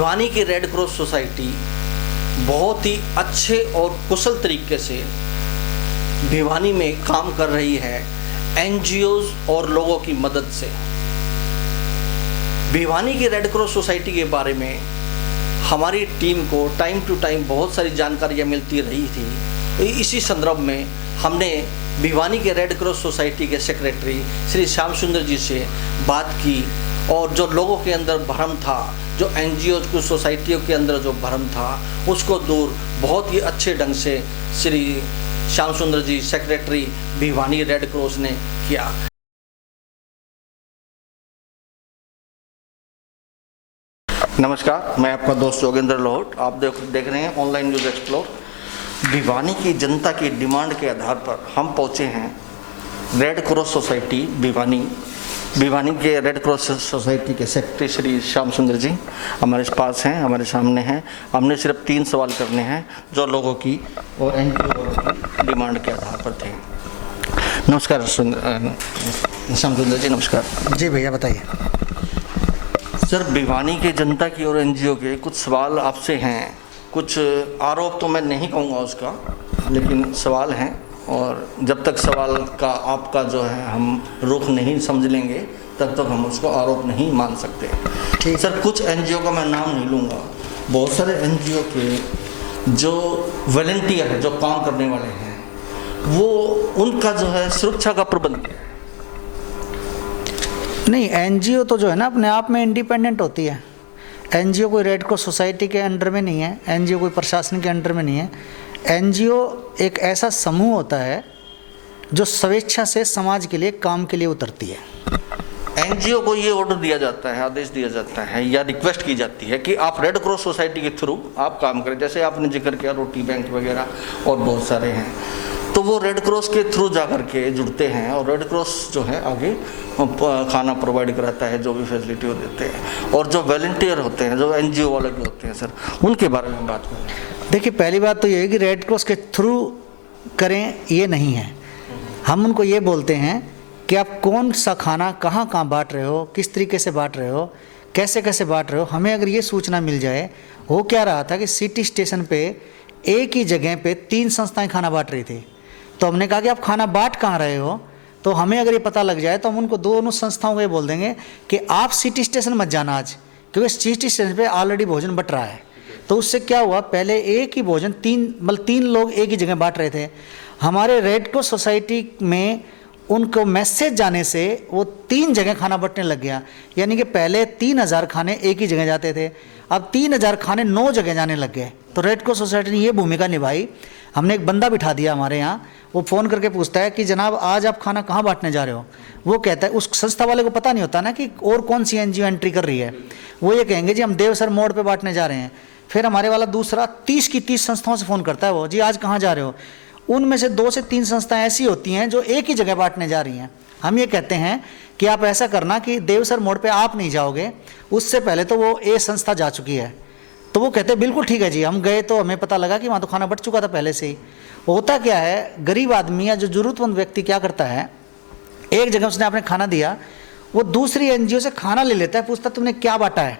भिवानी की red cross society बहुत ही अच्छे और कुशल तरीके से भिवानी में काम कर रही है एनजीओज और लोगों की मदद से। भिवानी की रेड क्रॉस सोसाइटी के बारे में हमारी टीम को टाइम टू टाइम बहुत सारी जानकारियाँ मिलती रही थी। इसी संदर्भ में हमने भिवानी के रेड क्रॉस सोसाइटी के सेक्रेटरी श्री श्याम सुंदर जी से बात की और जो लोगों के अंदर भ्रम था, जो एनजीओ की सोसाइटियों के अंदर जो भ्रम था, उसको दूर बहुत ही अच्छे ढंग से श्री श्याम सुंदर जी सेक्रेटरी भिवानी रेड क्रॉस ने किया। नमस्कार, मैं आपका दोस्त योगेंद्र लोहट। आप देख रहे हैं ऑनलाइन न्यूज़ एक्सप्लोर। भिवानी की जनता की डिमांड के आधार पर हम पहुंचे हैं रेड क्रॉस सोसाइटी भिवानी के रेड क्रॉस सोसाइटी के सेक्रेटरी श्री श्याम सुंदर जी हमारे पास हैं, हमारे सामने हैं। हमने सिर्फ 3 सवाल करने हैं जो लोगों की और एनजीओ की डिमांड के आधार पर थे। नमस्कार श्याम सुंदर जी, नमस्कार। जी भैया बताइए। सर, भिवानी के जनता की और एनजीओ के कुछ सवाल आपसे हैं। कुछ आरोप तो मैं नहीं कहूँगा उसका, लेकिन सवाल हैं और जब तक सवाल का आपका जो है हम रुख नहीं समझ लेंगे तब तक हम उसको आरोप नहीं मान सकते। ठीक सर, कुछ एनजीओ का मैं नाम नहीं लूँगा। बहुत सारे एनजीओ के जो वॉलंटियर हैं, जो काम करने वाले हैं, वो उनका जो है सुरक्षा का प्रबंध नहीं, एनजीओ तो जो है ना अपने आप में इंडिपेंडेंट होती है। एनजीओ कोई रेड क्रॉस सोसाइटी के अंडर में नहीं है, एनजीओ कोई प्रशासन के अंडर में नहीं है। एनजीओ एक ऐसा समूह होता है जो स्वेच्छा से समाज के लिए काम के लिए उतरती है। एनजीओ को ये ऑर्डर दिया जाता है, आदेश दिया जाता है या रिक्वेस्ट की जाती है कि आप रेड क्रॉस सोसाइटी के थ्रू आप काम करें। जैसे आपने जिक्र किया रोटी बैंक वगैरह और बहुत सारे हैं, तो वो रेड क्रॉस के थ्रू जा कर के जुड़ते हैं और रेड क्रॉस जो है आगे खाना प्रोवाइड कराता है, जो भी फैसिलिटी वो देते हैं। और जो वॉलंटियर होते हैं, जो एनजीओ वाले भी होते हैं सर, उनके बारे में बात करें। देखिए, पहली बात तो ये है कि रेड क्रॉस के थ्रू करें ये नहीं है। हम उनको ये बोलते हैं कि आप कौन सा खाना कहाँ कहाँ बांट रहे हो, किस तरीके से बांट रहे हो, कैसे कैसे बांट रहे हो। हमें अगर ये सूचना मिल जाए, हो क्या रहा था कि सिटी स्टेशन पे एक ही जगह पे 3 संस्थाएं खाना बांट रही थी। तो हमने कहा कि आप खाना बांट कहाँ रहे हो, तो हमें अगर ये पता लग जाए तो हम उनको दोनों संस्थाओं को ये बोल देंगे कि आप सिटी स्टेशन मत जाना आज, क्योंकि सिटी स्टेशन पे ऑलरेडी भोजन बट रहा है। तो उससे क्या हुआ, पहले एक ही भोजन 3 लोग एक ही जगह बांट रहे थे। हमारे रेड क्रॉस सोसाइटी में उनको मैसेज जाने से वो 3 जगह खाना बंटने लग गया। यानी कि पहले 3000 खाने एक ही जगह जाते थे, अब 3000 खाने 9 जगह जाने लग गए। तो रेड क्रॉस सोसाइटी ने ये भूमिका निभाई। हमने एक बंदा बिठा दिया हमारे यहाँ, वो फ़ोन करके पूछता है कि जनाब आज आप खाना कहाँ बांटने जा रहे हो। वो कहता है, उस संस्था वाले को पता नहीं होता ना कि और कौन सी एनजीओ एंट्री कर रही है। वो ये कहेंगे जी हम देवसर मोड़ पे बांटने जा रहे हैं। फिर हमारे वाला दूसरा 30 की 30 संस्थाओं से फ़ोन करता है, वो जी आज कहाँ जा रहे हो। उनमें से 2 से 3 संस्थाएं ऐसी होती हैं जो एक ही जगह बांटने जा रही हैं। हम ये कहते हैं कि आप ऐसा करना कि देवसर मोड़ पे आप नहीं जाओगे, उससे पहले तो वो ए संस्था जा चुकी है। तो वो कहते हैं बिल्कुल ठीक है जी। हम गए तो हमें पता लगा कि वहाँ तो खाना बट चुका था पहले से ही। होता क्या है, गरीब आदमी या जो ज़रूरतमंद व्यक्ति क्या करता है, एक जगह उसने आपने खाना दिया, वो दूसरी एनजीओ से खाना ले लेता है, पूछता तुमने क्या बांटा है।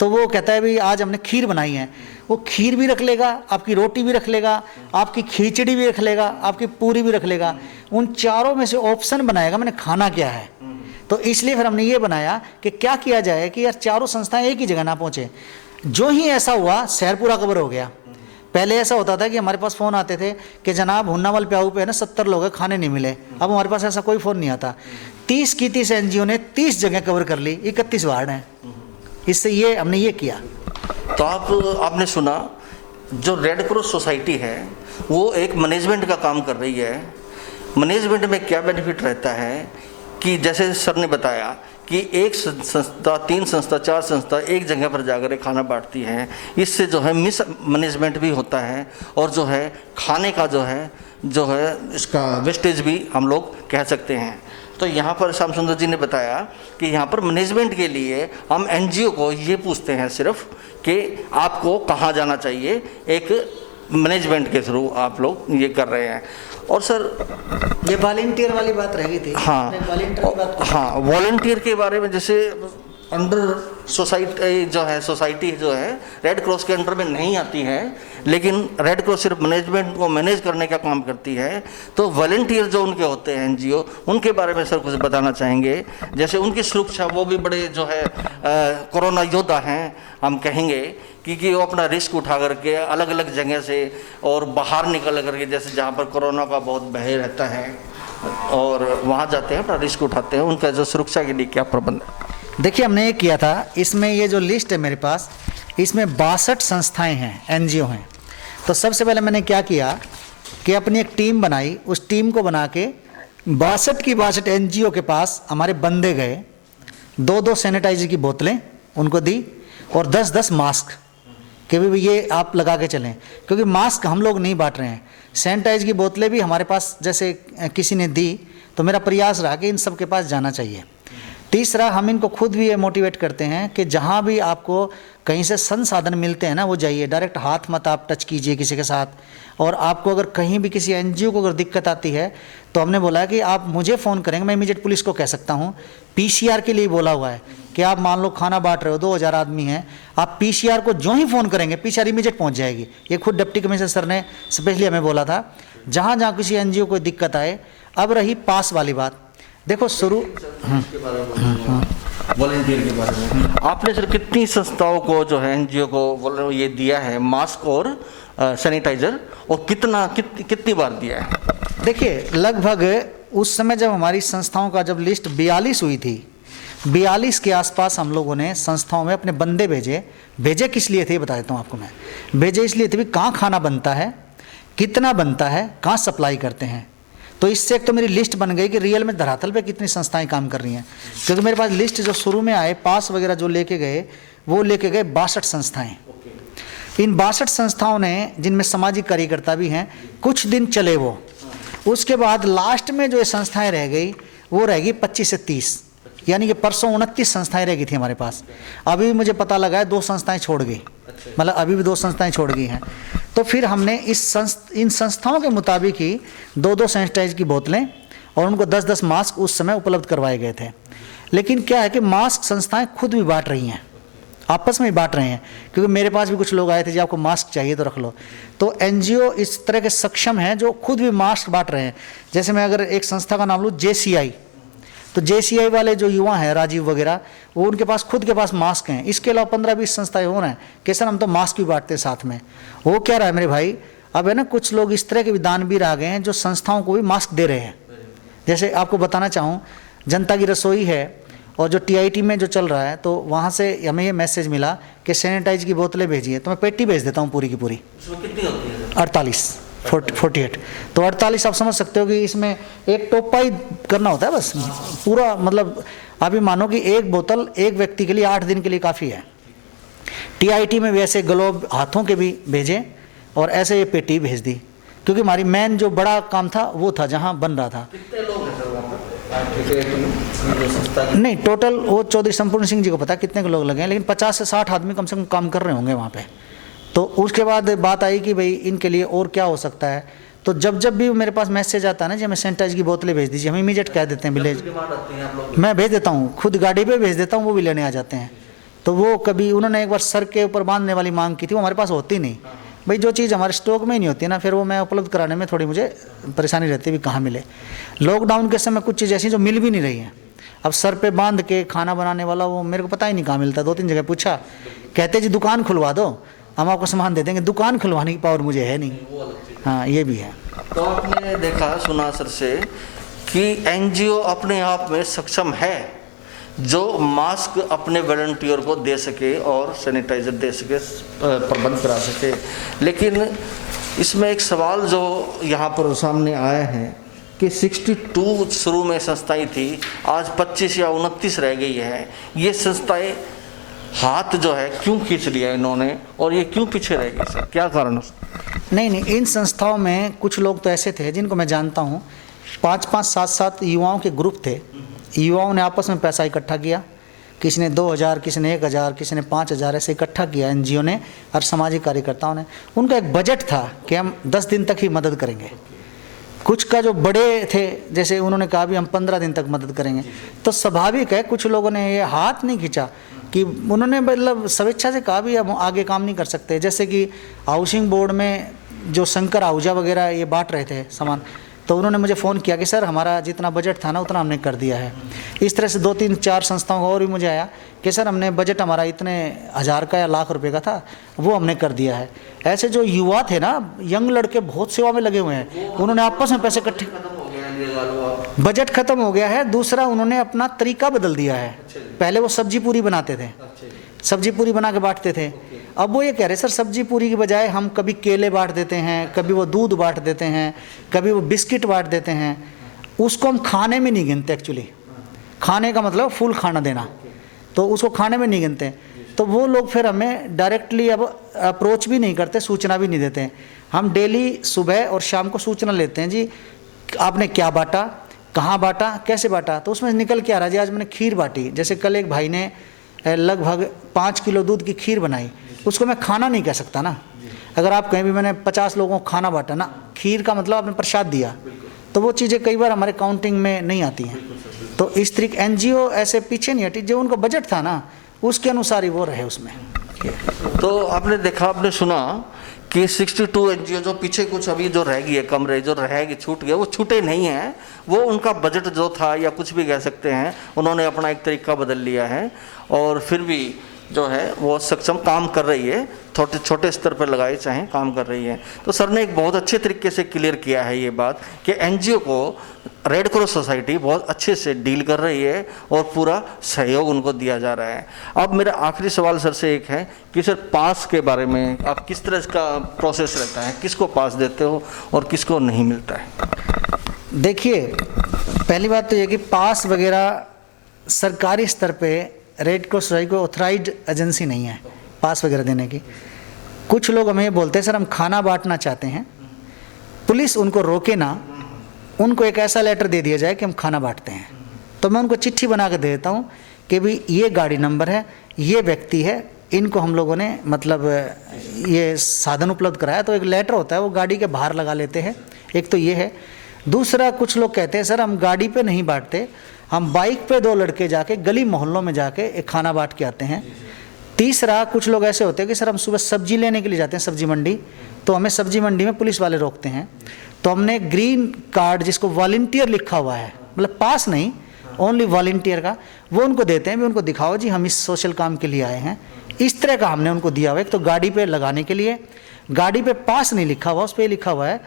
तो वो कहता है भाई आज हमने खीर बनाई है। वो खीर भी रख लेगा, आपकी रोटी भी रख लेगा, आपकी खिचड़ी भी रख लेगा, आपकी पूरी भी रख लेगा। उन चारों में से ऑप्शन बनाएगा मैंने खाना क्या है। तो इसलिए फिर हमने ये बनाया कि क्या किया जाए कि यार चारों संस्थाएं एक ही जगह ना पहुँचे। जो ही ऐसा हुआ, शहर पूरा कवर हो गया। पहले ऐसा होता था कि हमारे पास फ़ोन आते थे कि जनाब हुन्नावल प्याऊ पे है ना 70 लोग हैं, खाने नहीं मिले। अब हमारे पास ऐसा कोई फ़ोन नहीं आता। 30 की 30 एनजीओ ने 30 जगह कवर कर ली, 31 वार्ड हैं। इससे ये हमने ये किया। तो आपने सुना, जो रेड क्रॉस सोसाइटी है वो एक मैनेजमेंट का काम कर रही है। मैनेजमेंट में क्या बेनिफिट रहता है कि जैसे सर ने बताया कि एक संस्था 3 संस्था 4 संस्था एक जगह पर जाकर खाना बांटती हैं। इससे जो है मिस मैनेजमेंट भी होता है और जो है खाने का जो है इसका वेस्टेज भी हम लोग कह सकते हैं। तो यहाँ पर श्याम सुंदर जी ने बताया कि यहाँ पर मैनेजमेंट के लिए हम एनजीओ को ये पूछते हैं सिर्फ कि आपको कहाँ जाना चाहिए। एक मैनेजमेंट के थ्रू आप लोग ये कर रहे हैं। और सर ये वॉलंटियर वाली बात रह गई थी। हाँ, वॉलंटियर के बारे में जैसे अंडर सोसाइटी जो है, सोसाइटी जो है रेड क्रॉस के अंडर में नहीं आती है, लेकिन रेड क्रॉस सिर्फ मैनेजमेंट को मैनेज करने का काम करती है। तो वॉलंटियर जो उनके होते हैं एनजीओ, उनके बारे में सर कुछ बताना चाहेंगे। जैसे उनकी सुरक्षा, वो भी बड़े जो है कोरोना योद्धा हैं हम कहेंगे, क्योंकि वो अपना रिस्क उठा करके अलग अलग जगह से और बाहर निकल करके, जैसे जहाँ पर कोरोना का बहुत भय रहता है, और वहाँ जाते हैं, अपना रिस्क उठाते हैं। उनका जो सुरक्षा के लिए क्या प्रबंध है? देखिए, हमने ये किया था, इसमें ये जो लिस्ट है मेरे पास, इसमें 62 संस्थाएं हैं, एनजीओ हैं। तो सबसे पहले मैंने क्या किया कि अपनी एक टीम बनाई, उस टीम को बना के 62 की 62 एनजीओ के पास हमारे बंदे गए, 2-2 सैनिटाइजर की बोतलें उनको दी और 10-10 मास्क कि भी ये आप लगा के चलें, क्योंकि मास्क हम लोग नहीं बांट रहे हैं। सैनिटाइज की बोतलें भी हमारे पास जैसे किसी ने दी, तो मेरा प्रयास रहा कि इन सब के पास जाना चाहिए। तीसरा, हम इनको खुद भी ये मोटिवेट करते हैं कि जहाँ भी आपको कहीं से संसाधन मिलते हैं ना, वो जाइए, डायरेक्ट हाथ मत आप टच कीजिए किसी के साथ। और आपको अगर कहीं भी किसी एनजीओ को अगर दिक्कत आती है, तो हमने बोला है कि आप मुझे फ़ोन करेंगे, मैं इमीडिएट पुलिस को कह सकता हूँ। पीसीआर के लिए बोला हुआ है कि आप मान लो खाना बांट रहे हो, 2000 आदमी हैं, आप पीसीआर को जो ही फ़ोन करेंगे, पीसीआर इमीडिएट पहुँच जाएगी। ये खुद डिप्टी कमिश्नर सर ने स्पेशली हमें बोला था। जहाँ जहाँ किसी एनजीओ को दिक्कत आए। अब रही पास वाली बात, देखो शुरू वॉलंटियर के बारे में आपने सर कितनी संस्थाओं को जो है एनजीओ को ये दिया है मास्क और सैनिटाइजर, और कितनी बार दिया है? देखिए, लगभग उस समय जब हमारी संस्थाओं का जब लिस्ट 42 हुई थी, 42 के आसपास हम लोगों ने संस्थाओं में अपने बंदे भेजे किस लिए थे बता देता हूँ आपको मैं। भेजे इसलिए थे भी कहाँ खाना बनता है, कितना बनता है, कहाँ सप्लाई करते हैं। तो इससे एक तो मेरी लिस्ट बन गई कि रियल में धरातल पे कितनी संस्थाएं काम कर रही हैं। क्योंकि मेरे पास लिस्ट जो शुरू में आए पास वगैरह जो लेके गए, वो लेके गए 62 संस्थाएं। इन 62 संस्थाओं ने, जिनमें सामाजिक कार्यकर्ता भी हैं, कुछ दिन चले वो। उसके बाद लास्ट में जो ये संस्थाएं रह गई, वो रह गई 25 से 30, यानी कि परसों 29 संस्थाएं रह गई थी हमारे पास। अभी मुझे पता लगा है 2 संस्थाएं छोड़ गई, मतलब अभी भी 2 संस्थाएं छोड़ गई हैं। तो फिर हमने इन संस्थाओं के मुताबिक ही 2-2 सैनिटाइज की बोतलें और उनको 10-10 मास्क उस समय उपलब्ध करवाए गए थे। लेकिन क्या है कि मास्क संस्थाएं खुद भी बांट रही हैं, आपस में ही बांट रहे हैं। क्योंकि मेरे पास भी कुछ लोग आए थे, जी आपको मास्क चाहिए तो रख लो। तो एनजीओ इस तरह के सक्षम हैं जो खुद भी मास्क बांट रहे हैं। जैसे मैं अगर एक संस्था का नाम लूँ, JCI, तो JCI वाले जो युवा हैं, राजीव वगैरह, वो उनके पास खुद के पास मास्क हैं। इसके अलावा 15-20 संस्थाएं हो रहे हैं कि सर हम तो मास्क भी बांटते हैं साथ में। वो क्या रहा है मेरे भाई, अब है ना, कुछ लोग इस तरह के भी दानवीर आ गए हैं जो संस्थाओं को भी मास्क दे रहे हैं। जैसे आपको बताना चाहूँ, जनता की रसोई है और जो TIT में जो चल रहा है, तो वहाँ से हमें ये मैसेज मिला कि सैनिटाइज की बोतलें भेजिए, तो मैं पेटी भेज देता हूँ पूरी की पूरी। कितनी होती है? 48 तो 48 आप समझ सकते हो कि इसमें एक टोपा ही करना होता है बस पूरा। मतलब अभी मानो कि एक बोतल एक व्यक्ति के लिए 8 दिन के लिए काफ़ी है। TIT में भी ऐसे ग्लोव हाथों के भी भेजे और ऐसे ये पेटी भेज दी, क्योंकि हमारी मेन जो बड़ा काम था वो था जहाँ बन रहा था। कितने लोग हैं सर वहाँ पर? नहीं, टोटल वो चौधरी संपूर्ण सिंह जी को पता कितने के लोग लगे हैं, लेकिन 50 से 60 आदमी कम से कम काम कर रहे होंगे वहाँ पे। तो उसके बाद बात आई कि भाई इनके लिए और क्या हो सकता है। तो जब भी मेरे पास मैसेज आता है ना, जी हमें सैनिटाइज की बोतलें भेज दीजिए, हम इमीडिएट कह देते हैं विलेज, मैं भेज देता हूँ, खुद गाड़ी पे भेज देता हूँ, वो भी लेने आ जाते हैं। तो वो कभी उन्होंने एक बार सर के ऊपर बांधने वाली मांग की थी, वो हमारे पास होती नहीं भाई। जो चीज़ हमारे स्टॉक में ही नहीं होती ना, फिर वो मैं उपलब्ध कराने में थोड़ी मुझे परेशानी रहती है भी कहाँ मिले। लॉकडाउन के समय कुछ चीज़ ऐसी जो मिल भी नहीं रही हैं। अब सर पे बांध के खाना बनाने वाला वो मेरे को पता ही नहीं कहाँ मिलता। 2-3 जगह पूछा, कहते जी दुकान खुलवा दो, हम आपको सामान दे देंगे। दुकान खुलवाने की पावर मुझे है नहीं। हाँ, ये भी है। तो आपने देखा सुना सर से कि एनजीओ अपने आप में सक्षम है जो मास्क अपने वॉलंटियर को दे सके और सैनिटाइजर दे सके, प्रबंध करा सके। लेकिन इसमें एक सवाल जो यहाँ पर सामने आया है कि 62 शुरू में संस्थाएं थी, आज 25 या 29 रह गई है। ये संस्थाएं हाथ जो है क्यों खींच लिया इन्होंने, और ये क्यों पीछे रह गई सर, क्या कारण? नहीं, इन संस्थाओं में कुछ लोग तो ऐसे थे जिनको मैं जानता हूँ, 5-5, 7-7 युवाओं के ग्रुप थे। युवाओं ने आपस में पैसा इकट्ठा किया, किसी ने 2000, किसी ने 1000, किसी ने 5000, ऐसे इकट्ठा किया एनजीओ ने और सामाजिक कार्यकर्ताओं ने। उनका एक बजट था कि हम 10 दिन तक ही मदद करेंगे। कुछ का जो बड़े थे, जैसे उन्होंने कहा भी हम 15 दिन तक मदद करेंगे, तो स्वाभाविक है कुछ लोगों ने ये हाथ नहीं खींचा कि उन्होंने मतलब स्वेच्छा से कहा भी हम आगे काम नहीं कर सकते। जैसे कि हाउसिंग बोर्ड में जो शंकर आहूजा वगैरह ये बांट रहे थे सामान, तो उन्होंने मुझे फ़ोन किया कि सर हमारा जितना बजट था ना उतना हमने कर दिया है। इस तरह से 2-3-4 संस्थाओं का और भी मुझे आया कि सर हमने बजट हमारा इतने हज़ार का या लाख रुपए का था, वो हमने कर दिया है। ऐसे जो युवा थे ना, यंग लड़के बहुत सेवा में लगे हुए हैं, उन्होंने आपस में पैसे इकट्ठे, बजट खत्म हो गया है। दूसरा उन्होंने अपना तरीका बदल दिया है। पहले वो सब्जी पूरी बनाते थे, सब्जी पूरी बना के बांटते थे। अब वो ये कह रहे सर सब्जी पूरी की बजाय हम कभी केले बांट देते हैं, कभी वो दूध बांट देते हैं, कभी वो बिस्किट बांट देते हैं। उसको हम खाने में नहीं गिनते। एक्चुअली खाने का मतलब फुल खाना देना, तो उसको खाने में नहीं गिनते। तो वो लोग फिर हमें डायरेक्टली अब अप्रोच भी नहीं करते, सूचना भी नहीं देते। हम डेली सुबह और शाम को सूचना लेते हैं, जी आपने क्या बांटा, कहाँ बांटा, कैसे बांटा। तो उसमें निकल के आ रहा है जी आज मैंने खीर बांटी। जैसे कल एक भाई ने लगभग 5 किलो दूध की खीर बनाई, उसको मैं खाना नहीं कह सकता ना। अगर आप कहीं भी मैंने 50 लोगों को खाना बांटा ना, खीर का मतलब आपने प्रसाद दिया, तो वो चीज़ें कई बार हमारे काउंटिंग में नहीं आती हैं। तो इस तरीके एनजीओ ऐसे पीछे नहीं हटी, जो उनका बजट था ना उसके अनुसार ही वो रहे उसमें। तो आपने देखा, आपने सुना कि 62 एनजीओ जो पीछे कुछ अभी जो रह गई है, कम रहे, जो रहेगी, छूट गए, वो छूटे नहीं हैं। वो उनका बजट जो था या कुछ भी कह सकते हैं, उन्होंने अपना एक तरीका बदल लिया है और फिर भी जो है वो सक्षम काम कर रही है। छोटे छोटे स्तर पर लगाए चाहें काम कर रही है। तो सर ने एक बहुत अच्छे तरीके से क्लियर किया है ये बात कि एनजीओ को रेड क्रॉस सोसाइटी बहुत अच्छे से डील कर रही है और पूरा सहयोग उनको दिया जा रहा है। अब मेरा आखिरी सवाल सर से एक है कि सर पास के बारे में आप किस तरह का प्रोसेस रहता है, किसको पास देते हो और किसको नहीं मिलता है? देखिए, पहली बात तो ये कि पास वगैरह सरकारी स्तर पे रेड क्रॉस सोसाइटी को ऑथराइज्ड एजेंसी नहीं है पास वगैरह देने की। कुछ लोग हमें बोलते हैं सर हम खाना बांटना चाहते हैं, पुलिस उनको रोके ना, उनको एक ऐसा लेटर दे दिया जाए कि हम खाना बांटते हैं। तो मैं उनको चिट्ठी बना के दे देता हूँ कि भाई ये गाड़ी नंबर है, ये व्यक्ति है, इनको हम लोगों ने मतलब ये साधन उपलब्ध कराया। तो एक लेटर होता है वो गाड़ी के बाहर लगा लेते हैं। एक तो ये है। दूसरा, कुछ लोग कहते हैं सर हम गाड़ी पे नहीं बांटते, हम बाइक पे 2 लड़के जाके गली मोहल्लों में जाके एक खाना बांट के आते हैं। तीसरा, कुछ लोग ऐसे होते हैं कि सर हम सुबह सब्जी लेने के लिए जाते हैं सब्जी मंडी, तो हमें सब्जी मंडी में पुलिस वाले रोकते हैं। तो हमने ग्रीन कार्ड जिसको वॉलंटियर लिखा हुआ है, मतलब पास नहीं, ओनली वॉलंटियर का, वो उनको देते हैं भी उनको दिखाओ जी हम इस सोशल काम के लिए आए हैं। इस तरह का हमने उनको दिया हुआ है। एक तो गाड़ी पे लगाने के लिए, गाड़ी पे पास नहीं लिखा हुआ, उस पर लिखा हुआ है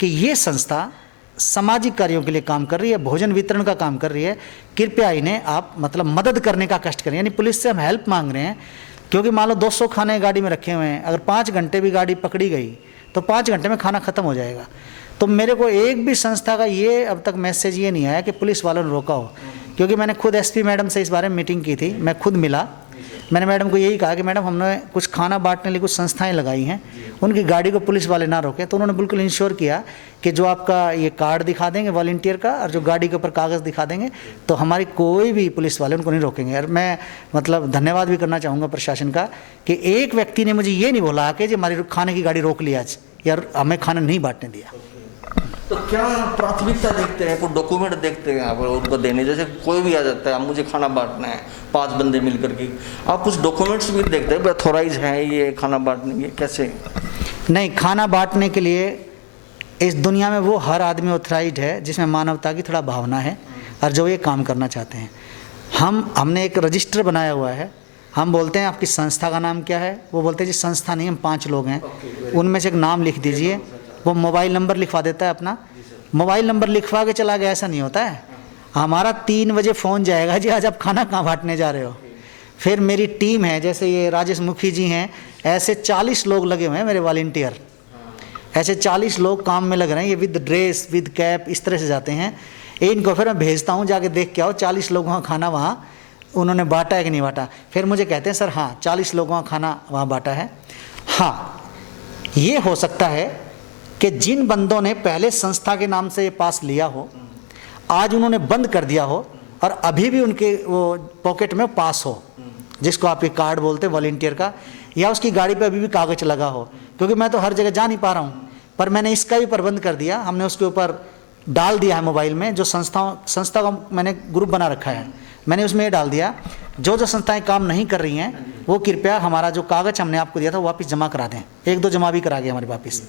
कि ये संस्था सामाजिक कार्यों के लिए काम कर रही है, भोजन वितरण का काम कर रही है, कृपया इन्हें आप मतलब मदद करने का कष्ट करें। यानी पुलिस से हम हेल्प मांग रहे हैं, क्योंकि मान लो 200 खाने गाड़ी में रखे हुए हैं, अगर 5 घंटे भी गाड़ी पकड़ी गई तो 5 घंटे में खाना खत्म हो जाएगा। तो मेरे को एक भी संस्था का ये अब तक मैसेज ये नहीं आया कि पुलिस वालों ने रोका हो, क्योंकि मैंने खुद एसपी मैडम से इस बारे में मीटिंग की थी, मैं खुद मिला। मैंने मैडम को यही कहा कि मैडम हमने कुछ खाना बांटने लिए कुछ संस्थाएं लगाई हैं, उनकी गाड़ी को पुलिस वाले ना रोके। तो उन्होंने बिल्कुल इंश्योर किया कि जो आपका ये कार्ड दिखा देंगे वॉलंटियर का और जो गाड़ी के ऊपर कागज़ दिखा देंगे तो हमारी कोई भी पुलिस वाले उनको नहीं रोकेंगे। और मैं मतलब धन्यवाद भी करना चाहूँगा प्रशासन का कि एक व्यक्ति ने मुझे ये नहीं बोला कि जी हमारी खाने की गाड़ी रोक लिया आज, यार हमें खाना नहीं बांटने दिया। तो क्या प्राथमिकता देखते हैं, कोई डॉक्यूमेंट देखते हैं आप उनको देने? जैसे कोई भी आ जाता है अब मुझे खाना बांटना है, 5 बंदे मिल करके, आप कुछ डॉक्यूमेंट्स भी देखते हैं अथोराइज हैं ये खाना बांटने के? कैसे? नहीं, खाना बांटने के लिए इस दुनिया में वो हर आदमी ऑथराइज्ड है जिसमें मानवता की थोड़ा भावना है और जो ये काम करना चाहते हैं। हमने एक रजिस्टर बनाया हुआ है। हम बोलते हैं आपकी संस्था का नाम क्या है, वो बोलते हैं जी संस्था नहीं, हम 5 लोग हैं, उनमें से एक नाम लिख दीजिए। वो मोबाइल नंबर लिखवा देता है अपना, मोबाइल नंबर लिखवा के चला गया, ऐसा नहीं होता है। हमारा 3 बजे फ़ोन जाएगा जी आज आप खाना कहाँ बांटने जा रहे हो। फिर मेरी टीम है, जैसे ये राजेश मुखी जी हैं, ऐसे 40 लोग लगे हुए हैं मेरे वॉलंटियर, ऐसे 40 लोग काम में लग रहे हैं। ये विद ड्रेस विद कैप इस तरह से जाते हैं। इनको फिर मैं भेजता हूँ जाके देख के आओ 40 लोगों का खाना वहाँ उन्होंने बांटा है कि नहीं बांटा। फिर मुझे कहते हैं सर हाँ 40 लोगों का खाना वहाँ बांटा है। हाँ, ये हो सकता है कि जिन बंदों ने पहले संस्था के नाम से ये पास लिया हो, आज उन्होंने बंद कर दिया हो और अभी भी उनके वो पॉकेट में पास हो, जिसको आप ये कार्ड बोलते हैं वॉलंटियर का, या उसकी गाड़ी पे अभी भी कागज़ लगा हो। क्योंकि मैं तो हर जगह जा नहीं पा रहा हूँ, पर मैंने इसका भी प्रबंध कर दिया। हमने उसके ऊपर डाल दिया है मोबाइल में, जो संस्था का मैंने ग्रुप बना रखा है, मैंने उसमें ये डाल दिया, जो संस्थाएं काम नहीं कर रही हैं वो कृपया हमारा जो कागज़ हमने आपको दिया था वो वापस जमा करा दें। 1-2 जमा भी करा गए हमारे वापस।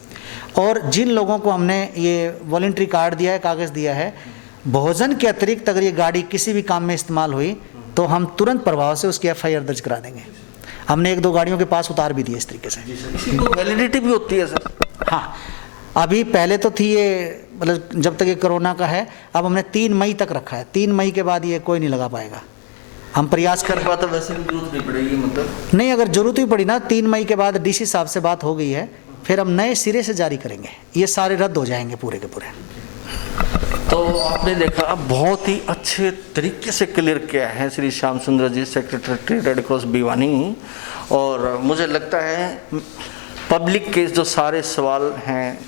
और जिन लोगों को हमने ये वॉलंटरी कार्ड दिया है, कागज़ दिया है, भोजन के अतिरिक्त अगर ये गाड़ी किसी भी काम में इस्तेमाल हुई तो हम तुरंत प्रभाव से उसकी FIR दर्ज करा देंगे। हमने 1-2 गाड़ियों के पास उतार भी दिए इस तरीके से। इसी को वैलिडिटी भी होती है सर? हाँ, अभी पहले तो थी ये, मतलब जब तक ये कोरोना का है, अब हमने 3 मई तक रखा है। 3 मई के बाद ये कोई नहीं लगा पाएगा। हम प्रयास कर बात, वैसे भी जरूरत नहीं पड़ेगी मतलब? नहीं, अगर जरूरत भी पड़ी ना, 3 मई के बाद DC साहब से बात हो गई है, फिर हम नए सिरे से जारी करेंगे, ये सारे रद्द हो जाएंगे पूरे के पूरे। तो आपने देखा बहुत ही अच्छे तरीके से क्लियर किया है श्री श्याम सुंदर जी, सेक्रेटरी रेड क्रॉस भिवानी। और मुझे लगता है पब्लिक के जो सारे सवाल हैं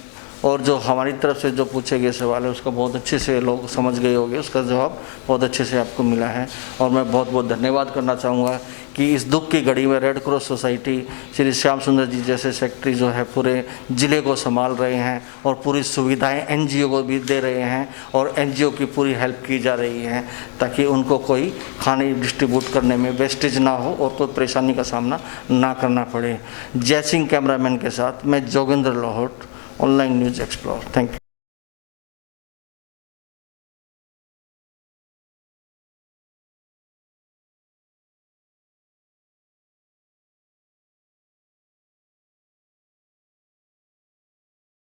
और जो हमारी तरफ से जो पूछे गए सवाल है उसका बहुत अच्छे से लोग समझ गए होंगे, उसका जवाब बहुत अच्छे से आपको मिला है। और मैं बहुत बहुत धन्यवाद करना चाहूँगा कि इस दुख की घड़ी में red cross society Shri Shyam सुंदर जी जैसे सेक्रेटरी जो है पूरे ज़िले को संभाल रहे हैं और पूरी सुविधाएं NGO को भी दे रहे हैं और NGO की पूरी हेल्प की जा रही है ताकि उनको कोई खाने डिस्ट्रीब्यूट करने में वेस्टेज ना हो और कोई परेशानी का सामना ना करना पड़े। जय सिंह कैमरामैन के साथ मैं Jogendra Lahot, online news explore. Thank you.